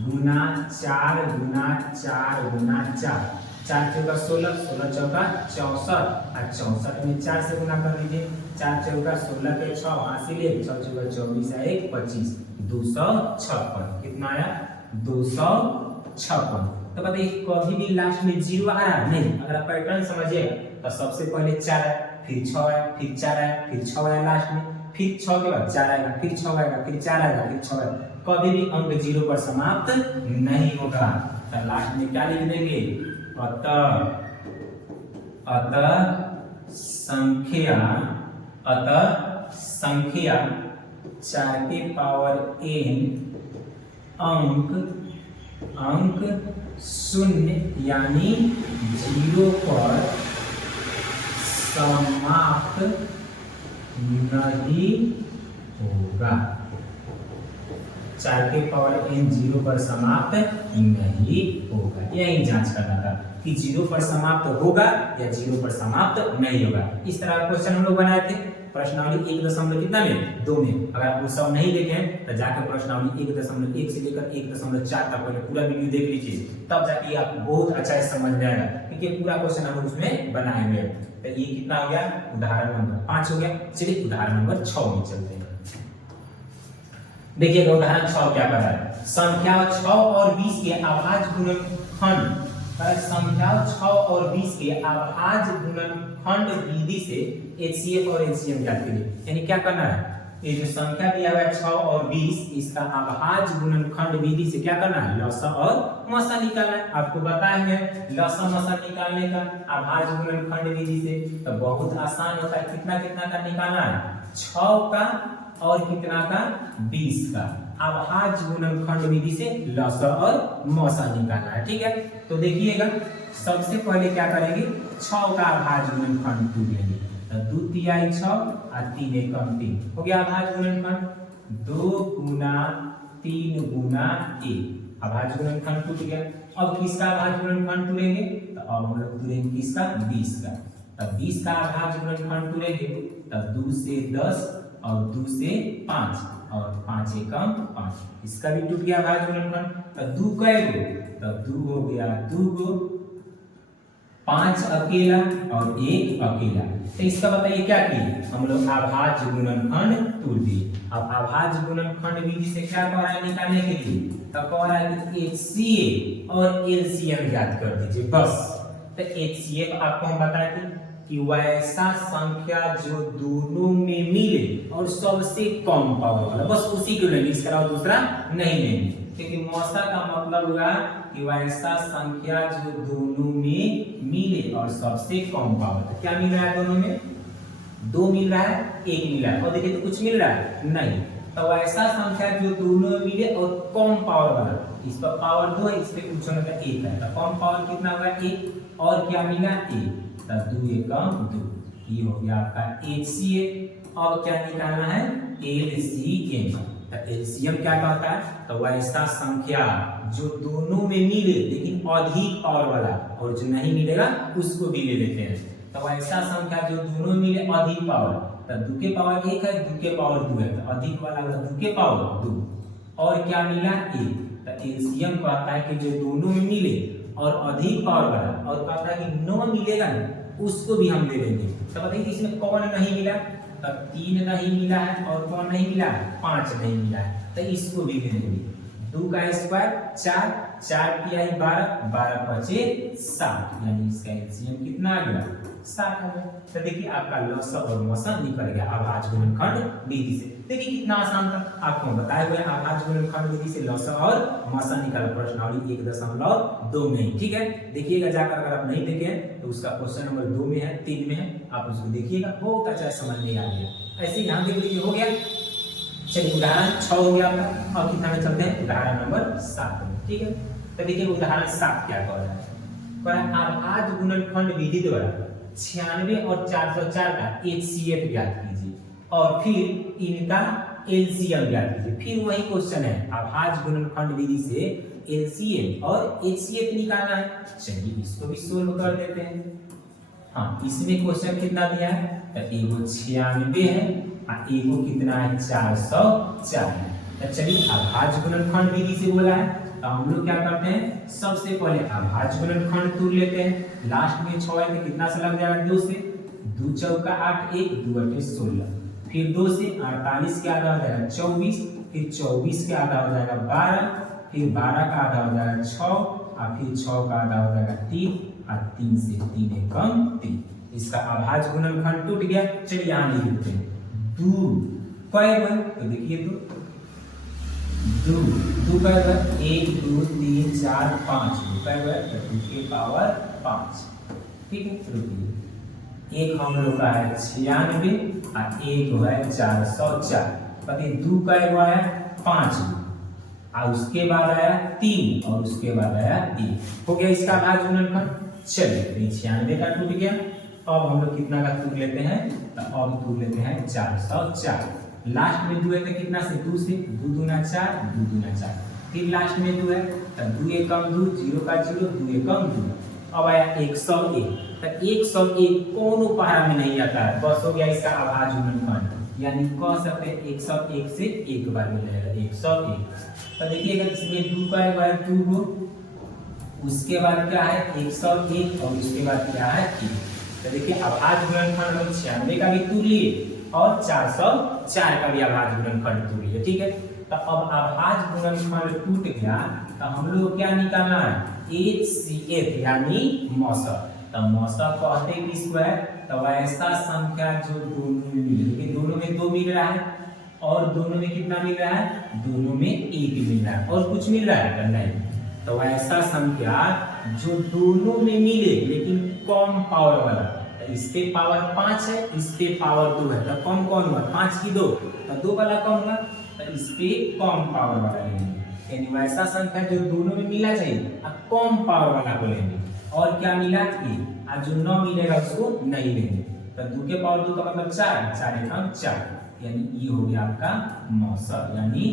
गुना 4 गुना 4 गुना 4, 4 चौका 16, 16 चौका 64, और 64 में 4 से गुना कर लीजिए। 4 चौका 16 के 6 हासिल, 6 चौका 24 है 1 25, 256। कितना आया? 256। तो बताइए कभी भी लास्ट में 0 आ रहा है? नहीं। अगर पैटर्न समझिएगा तो सबसे पहले 4 है, फिर 6 है, फिर 4 है, फिर 6 है लास्ट में, फिर 6 के बाद 4 आएगा, फिर 6 आएगा, फिर 4 आएगा, फिर 6 आएगा। कभी भी अंक 0 पर समाप्त नहीं होगा। तो लास्ट में क्या लिख देंगे? अतः संख्या 4 के पावर n अंक 0 यानी 0 पर समाप्त नहीं होगा। 4 के पावर n 0 पर समाप्त नहीं होगा। यही जांच करना था कि 0 पर समाप्त होगा या 0 पर समाप्त नहीं होगा। इस तरह का क्वेश्चन हम लोग बनाए थे प्रश्नावली 1 कितना में 2 में। अगर आप वो सब नहीं देखे हैं तो जाकर प्रश्नावली 1.1 से लेकर 1.4 तक पहले पूरा वीडियो देख लीजिए, तब जाके आपको बहुत अच्छा से समझ में आएगा, क्योंकि पूरा क्वेश्चन हम लोग उसमें बनाए हुए हैं। तो ये कितना हो गया? उदाहरण नंबर 5 हो गया। चलिए उदाहरण नंबर 6 में चलते हैं। देखिएगा उदाहरण 6 क्या कर रहा है? संख्या 6 और 20 के अभाज्य गुणनखंड, संख्या 6 और 20 के अभाज्य गुणनखंड विधि से HCF और LCM ज्ञात कीजिए। यानी क्या करना है? ये जो संख्या दिया हुआ है 6 और 20, इसका अभाज्य गुणनखंड विधि से क्या करना है? लसा और मसा निकालना है। आपको बताया है लसा मसा निकालने का अभाज्य गुणनखंड विधि से, तो बहुत आसान होता है। कितना कितना का निकालना है? 6 का और कितना का? 20 का। अभाज्य गुणनखंड विधि से लसा और मसा निकालना है। ठीक है, तो देखिएगा सबसे पहले क्या करेंगे? 6 का अभाज्य गुणनखंड ढूंढेंगे। तो 2 तिहाई 6 और 3 एकम 3 हो गया अभाज्य गुणनखंड। 2 गुना 3 गुना 1 अभाज्य गुणनखंड टूट गया। अब किसका अभाज्य गुणनखंड टूटेंगे? तो अब हम लोग टूटेंगे किसका? 20 का। तब 20 का अभाज्य गुणनखंड टूटेंगे, तब 2 से 10 और 2 से 5 और 5 एकम 5, इसका भी टूट गया अभाज्य गुणनखंड। तो 2 कै गो, तो 2 हो गया 2 गो, 5 अकेला और 1 अकेला। तो इसका बताइए क्या किए हम लोग, अभाज्य गुणनखंड तोड़ दिए। अब अभाज्य गुणनखंड विधि से क्या कह रहा है निकालने के लिए, तो कह रहा है कि HCF और LCM ज्ञात कर दीजिए बस। तो HCF आपको हम बताए थे कि वैसा संख्या जो दोनों में मिले और सबसे कम पावर वाला, बस उसी को लेंगे, इसके अलावा दूसरा नहीं लेंगे, क्योंकि मौसा का मतलब हुआ कि वैसा संख्या जो दोनों में मिले और सबसे कम पावर। तो क्या मिल रहा है दोनों में, 2 मिल रहा है, 1 मिला है, और देखिए तो कुछ मिल रहा है नहीं। तो वैसा संख्या जो दोनों में मिले और कम पावर वाला, इस पर पावर 2 है, इस पे कुछ होने का 1 है, तो कम पावर कितना होगा 1, और क्या मिला 1, तो 2 एकम 2, ये हो गया आपका HCF। अब क्या निकालना है LCM। तो LCM क्या कहता है, तो वैसा संख्या जो दोनों में मिले लेकिन अधिक पावर वाला, और जो नहीं मिलेगा उसको भी ले लेते हैं। तो वैसा संख्या जो दोनों में मिले अधिक पावर, तो 2 के पावर 1 है, 2 के पावर 2 है, तो अधिक वाला 2 के पावर 2, और क्या मिला 1। तो LCM कहता है कि जो दोनों में मिले और अधिक पावर वाला, और कहता है कि 9 मिलेगा ना उसको भी हम ले लेंगे। तो बताइए इसमें कौन नहीं मिला, तो 3 नहीं मिला है, और कौन नहीं मिला, 5 नहीं मिला है, तो इसको भी ले लेंगे। 2 का स्क्वायर 4, 4 की आई 12, 12 पचे 7, यानी इसका एलसीएम कितना आ गया 7 आ गया। तो देखिए आपका लसा और मसा निकल गया अभाज्य गुणनखंड विधि से। देखिए कितना आसान था, आपको बताए हुए अभाज्य गुणनखंड विधि से लसा और मसा निकाला प्रश्नावली 1.2 में। ठीक है, देखिएगा जाकर, अगर आप नहीं देखे तो उसका क्वेश्चन नंबर 2 में है, 3 में है, आप उसको देखिएगा, बहुत अच्छा समझ में आ गया। ऐसे यहाँ देख लीजिए, हो गया। चलिए उदाहरण 6 हो गया आपका, और कितना में चलते हैं उदाहरण नंबर 7 में। ठीक है, तो देखिए उदाहरण 7 क्या कह रहा है, कह रहा है अभाज्य गुणनखंड विधि द्वारा 96 और 404 का HCF ज्ञात कीजिए और फिर इनका LCM ज्ञात कीजिए। फिर वही क्वेश्चन है, अभाज्य गुणनखंड विधि से LCM और HCF निकालना है। चलिए इसको भी सोल्व कर देते हैं। हाँ, इसमें क्वेश्चन कितना दिया है, तो एगो 96 है और एगो कितना है 404 है। तो चलिए अभाज्य गुणनखंड विधि से बोला है, तो हम लोग क्या करते हैं, सबसे पहले अभाज्य गुणनखंड तोड़ लेते हैं। लास्ट में 6 है तो कितना से लग जाएगा 2 से, 2 चौका 8, 1 2 8 16, फिर 2 से 48 के आधा हो जाएगा 24, फिर 24 के आधा हो जाएगा 12, फिर 12 का आधा हो जाएगा 6, और फिर 6 का आधा हो जाएगा 3, और 3 से 3 एकम 3। इसका अभाज्य गुणनखंड टूट गया। चलिए यहाँ लिख देते हैं 2 कै, तो देखिए 2 2 कै 1 2 3 4 5, 2 कै 2 के पावर 5। ठीक है, रुकिए, एक हम लोग का है 96 और एक है 404। बताइए 2 कै है 5, और उसके बाद आया 3, और उसके बाद आया 1। हो गया इसका अभाज्य गुणनखंड। चलिए 96 का टूट गया। अब हम लोग कितना का तोड़ लेते हैं, तो अब तोड़ लेते हैं 404। लास्ट में 2 है तो कितना से 2 से, 2 दूना 4, 2 दूना 4, फिर लास्ट में 2 है तो 2 एकम 2, 0 का 0, 2 एकम 2। अब आया 101, तो 101 कोनो पहाड़ में नहीं आता है, बस हो गया इसका अभाज्य गुणनखंड, यानी कह सकते हैं 101 से एक बार में रहेगा 101। तो देखिएगा इसमें 2 का है 2 गो, उसके बाद क्या है 101, और उसके बाद क्या है 3। तो देखिए अभाज्य गुणनखंड हम 96 का भी तोड़ लिए और 404 का भी अभाज्य गुणनखंड तोड़ लिए। ठीक है, तो अब अभाज्य गुणनखंड टूट गया, तो हम लोग क्या निकालना है HCF यानी मौसा। तो मौसा कहते किसको है, तो वैसा संख्या जो दोनों में मिले, देखिए दोनों में 2 मिल रहा है, और दोनों में कितना मिल रहा है, दोनों में 1 मिल रहा है, और कुछ मिल रहा है नहीं। तो ऐसा संख्या जो दोनों में मिले लेकिन कम पावर वाला, तो इस पे पावर 5 है, इस पे पावर 2 है, तो कम कौन हुआ 5 की 2, तो 2 वाला कम हुआ, तो इस पे कम पावर वाला लेंगे। यानी वैसा संख्या जो दोनों में मिला चाहिए अब कम पावर वाला को लेंगे। और क्या मिला 1, और जो 9 मिलेगा उसको नहीं लेंगे। तो 2 के पावर 2 का मतलब 4, 4 एकम 4, यानी ये हो गया आपका मौसा, यानी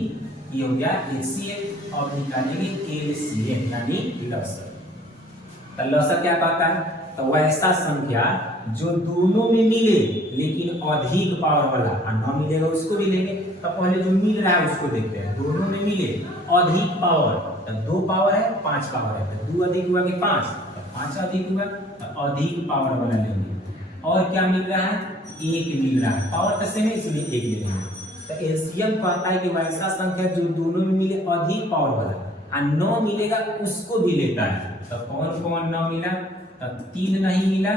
ये हो गया HCF। और निकालेंगे LCM यानी लसा। तो लसा क्या कहता है, तो वैसा संख्या जो दोनों में मिले लेकिन अधिक पावर वाला, और न मिलेगा उसको भी लेंगे। तो पहले जो मिल रहा है उसको देखते हैं। दोनों में मिले अधिक पावर, तो 2 पावर है 5 पावर है, तो 2 अधिक हुआ कि 5, तो 5 अधिक हुआ, तो अधिक पावर वाला लेंगे। और क्या मिल रहा है, 1 मिल रहा है, पावर तो सेम है इसलिए 1 ले लेंगे। तो एलसीएम कहता है कि वैसा संख्या जो दोनों में मिले अधिक पावर वाला और 9 मिलेगा उसको भी लेता है। तो कौन कौन 9 मिला, तो 3 नहीं मिला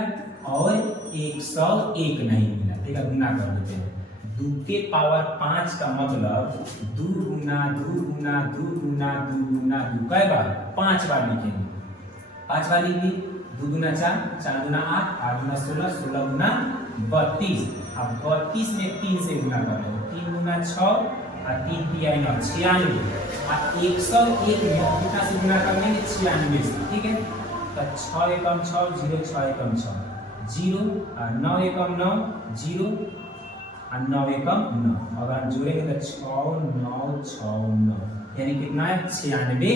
और 101 नहीं मिला। ठीक है, गुना कर देते हैं। 2 के पावर 5 का मतलब 2 गुना 2 गुना 2 गुना 2 गुना 2 कई बार, 5 बार लिखेंगे। 5 बार लिख दी, 2 गुना 4, 4 गुना 8, 8 गुना 16, 16 गुना 32। अब 32 में 3 से गुना कर दो, 3 गुना 6 और 3 तिया 9, 96। और 101 में कितना से गुना कर लेंगे, 96 से। ठीक है, तो 6 एकम 6, 0 6 एकम 6, 0 और 9 एकम 9, 0 और 9 एकम 9। अगर जोड़ेंगे तो 6 9 6 9, यानी कितना है, 96।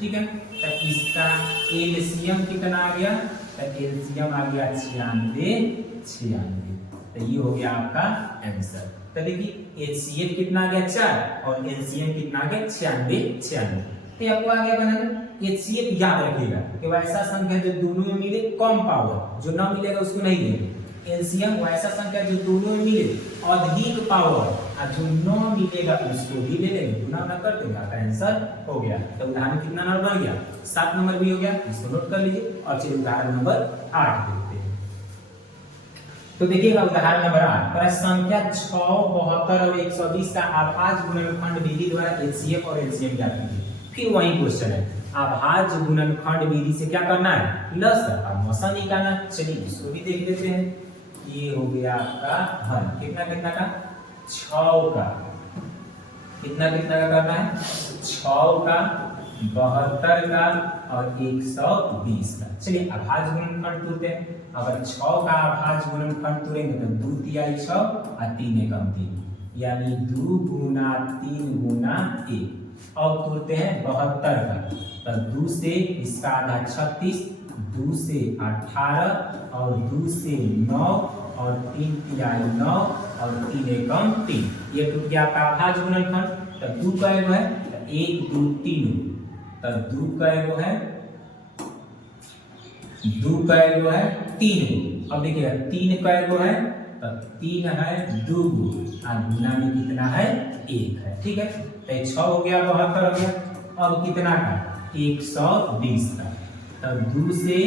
ठीक है, तो इसका एलसीएम कितना आ गया, तो एलसीएम आ गया 96। तो ये हो गया आपका आंसर। तो देखिए एचसीएफ कितना आ गया 4 और एलसीएम कितना आ गया 96। तो आपको आ गया बनाना। एचसीएफ याद रखिएगा कि वैसा संख्या जो दोनों में मिले कम पावर, जो ना मिलेगा उसको नहीं लेंगे। एलसीएम वैसा संख्या जो दोनों में मिले अधिक पावर और जो न मिलेगा उसको भी ले लेंगे। गुना ना कर देंगे, आपका आंसर हो गया। तो उदाहरण कितना नंबर बन गया, 7 नंबर भी हो गया, इसको नोट कर लीजिए। और चलिए उदाहरण नंबर 8 देखते हैं। तो देखिएगा उदाहरण नंबर 8 पर संख्या 6, 72 और 120 का अभाज्य गुणनखंड विधि द्वारा एचसीएफ और एलसीएम ज्ञात कीजिए। फिर वही क्वेश्चन है, अभाज्य गुणनखंड विधि से क्या करना है, लसाअ और मसा निकालना। चलिए इसको भी देख लेते हैं। ये हो गया आपका हल, कितना कितना का, 6 का, कितना कितना का करना है, 6 का, 72 का और 120 का। चलिए अभाज्य गुणनखंड तोड़ते हैं। अगर 6 का अभाज्य गुणनखंड तोड़ेंगे तो 2 तिहाई 6 और 3 एकम 3, यानी 2 गुना 3 गुना 1। अब तोड़ते हैं 72 का, तो 2 से इसका आधा 36, 2 से 18 और 2 से 9 और 3 तिहाई 9 और 3 एकम 3। ये टूट गया आपका अभाज्य गुणनखंड। तो 2 का एगो है, तो 1 2 3, तो 2 का एगो है, 2 का एगो है 3। अब देखिएगा 3 का एगो है, तो 3 है 2 और गुना में कितना है, 1 है। ठीक है, तो 6 हो गया, 72 हो गया। अब कितना का, 120 का, तो 2 से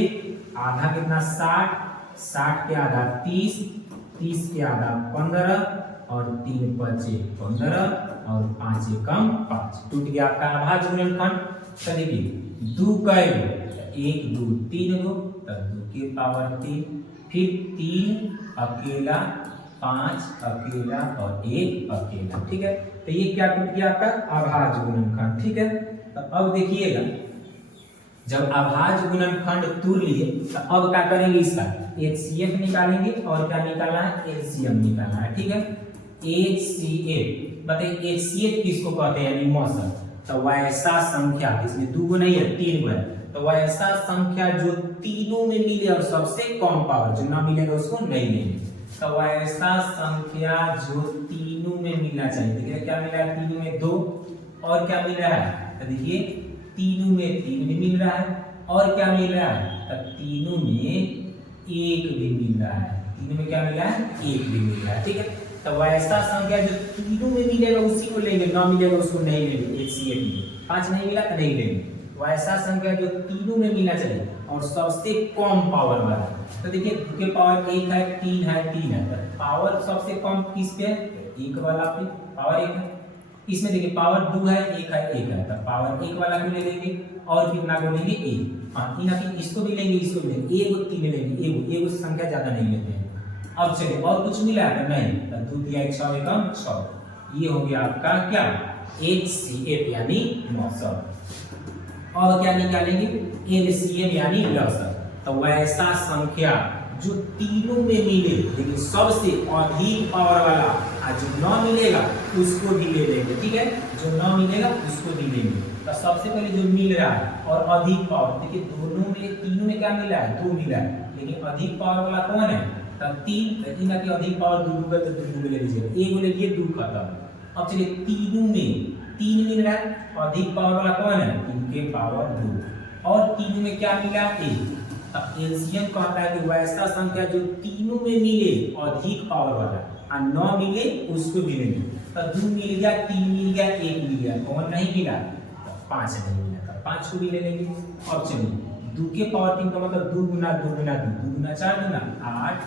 आधा कितना 60, 60 के आधा 30, 30 के आधा 15 और 3 बचे 15 और 5 एकम 5। टूट गया आपका अभाज्य गुणनखंड। तो देखिए 2 का एगो, 1 2 3 गो, तो 2 के पावर 3, फिर 3 अकेला, 5 अकेला और 1 अकेला। ठीक है, तो ये क्या टूट गया आपका अभाज्य गुणनखंड। ठीक है, तो अब देखिएगा जब अभाज्य गुणनखंड तोड़ लिए तो अब क्या करेंगे, इसका एचसीएफ निकालेंगे और क्या निकालना है, एलसीएम निकालना है। ठीक है, एचसीएफ बताइए, एचसीएफ किसको कहते हैं, यानी मौसम। तो वैसा संख्या, इसमें 2 गो नहीं है 3 गो है, तो वैसा संख्या जो तीनों में मिले और सबसे कम पावर, जो ना मिलेगा उसको नहीं लेंगे। तो वैसा संख्या जो तीनों में मिलना चाहिए। देखिए क्या मिला है, तीनों में 2 और क्या मिल रहा है, तो देखिए तीनों में 3 भी मिल रहा है और क्या मिल रहा है, तो तीनों में 1 भी मिल रहा है। तीनों में क्या मिला है, 1 भी मिल रहा है। ठीक है, तो वैसा संख्या जो तीनों में मिलेगा उसी को लेंगे, ना मिलेगा उसको नहीं लेंगे। एचसीएफ में 5 नहीं मिला तो नहीं लेंगे। वैसा संख्या जो तीनों में मिलना चाहिए और सबसे कम पावर वाला। तो देखिए 2 के पावर 1 है, 3 है, 3 है, तो पावर सबसे कम किस पे है, 1 वाला पे, पावर 1 है। इसमें देखिए पावर 2 है, 1 है, 1 है, तो पावर 1 वाला भी ले लेंगे और कितना को लेंगे, 1। हाँ, इसको भी लेंगे, इसको भी लेंगे, 1 3 लेंगे, एगो संख्या ज्यादा नहीं लेते हैं। अब चलिए और कुछ मिला है नहीं, तो 2 तिहाई 6 एकम 6। ये हो गया आपका क्या, एचसीएफ यानी मौसम। और क्या निकालेंगे, एलसीएम यानी लसाअ। तो वैसा संख्या जो तीनों में मिले लेकिन सबसे अधिक पावर वाला, और जो न मिलेगा उसको भी ले लेंगे। ठीक है, जो न मिलेगा उसको भी लेंगे। तो सबसे पहले जो मिल रहा है और अधिक पावर, देखिए दोनों में तीनों में क्या मिला है, 2 मिला है, लेकिन अधिक पावर वाला कौन है, तब 3, लेकिन कि अधिक पावर 2 होगा तो 2 ले लीजिएगा, 1 ले लिए 2 खत्म। अब चलिए तीनों में 3 मिल रहा है, अधिक पावर वाला कौन है, 2 के पावर 2, और तीनों में क्या मिला, 1। अब एलसीएम कहता है कि वैसा संख्या जो तीनों में मिले अधिक पावर वाला और 9 मिले उसको मिलेंगे, तो 2 मिल गया, 3 मिल गया, 1 मिल गया, कौन नहीं मिला, तो 5 नहीं मिला, तो 5 को भी ले लेंगे। अब चलिए 2 के पावर 3 का मतलब 2 गुना 2 गुना 2, 2 गुना 4 गुना 8,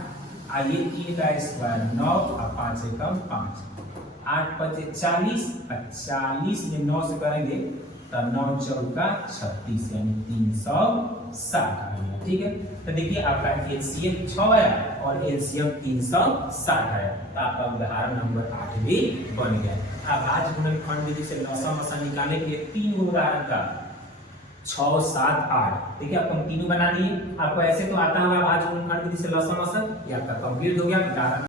आइए 3 का स्क्वायर 9 और 5 से कम 5, 8 पचे 40, 40 में 9 से करेंगे तो 9 चौका 36 यानी 360 आएगा, ठीक है। तो देखिए आपका एलसीएम 6 आया और एलसीएम 360 आया, तो आपका उदाहरण नंबर 8 भी बन गया। अब आज गुणनखंड विधि से लसागु मसा निकालने के लिए 3 उदाहरण का 6, 7, 8, देखिए आप कंटिन्यू बना दिए। आपको ऐसे तो आता होगा आज गुणनखंड विधि से लसागु मसा, ये आपका कंप्लीट हो गया।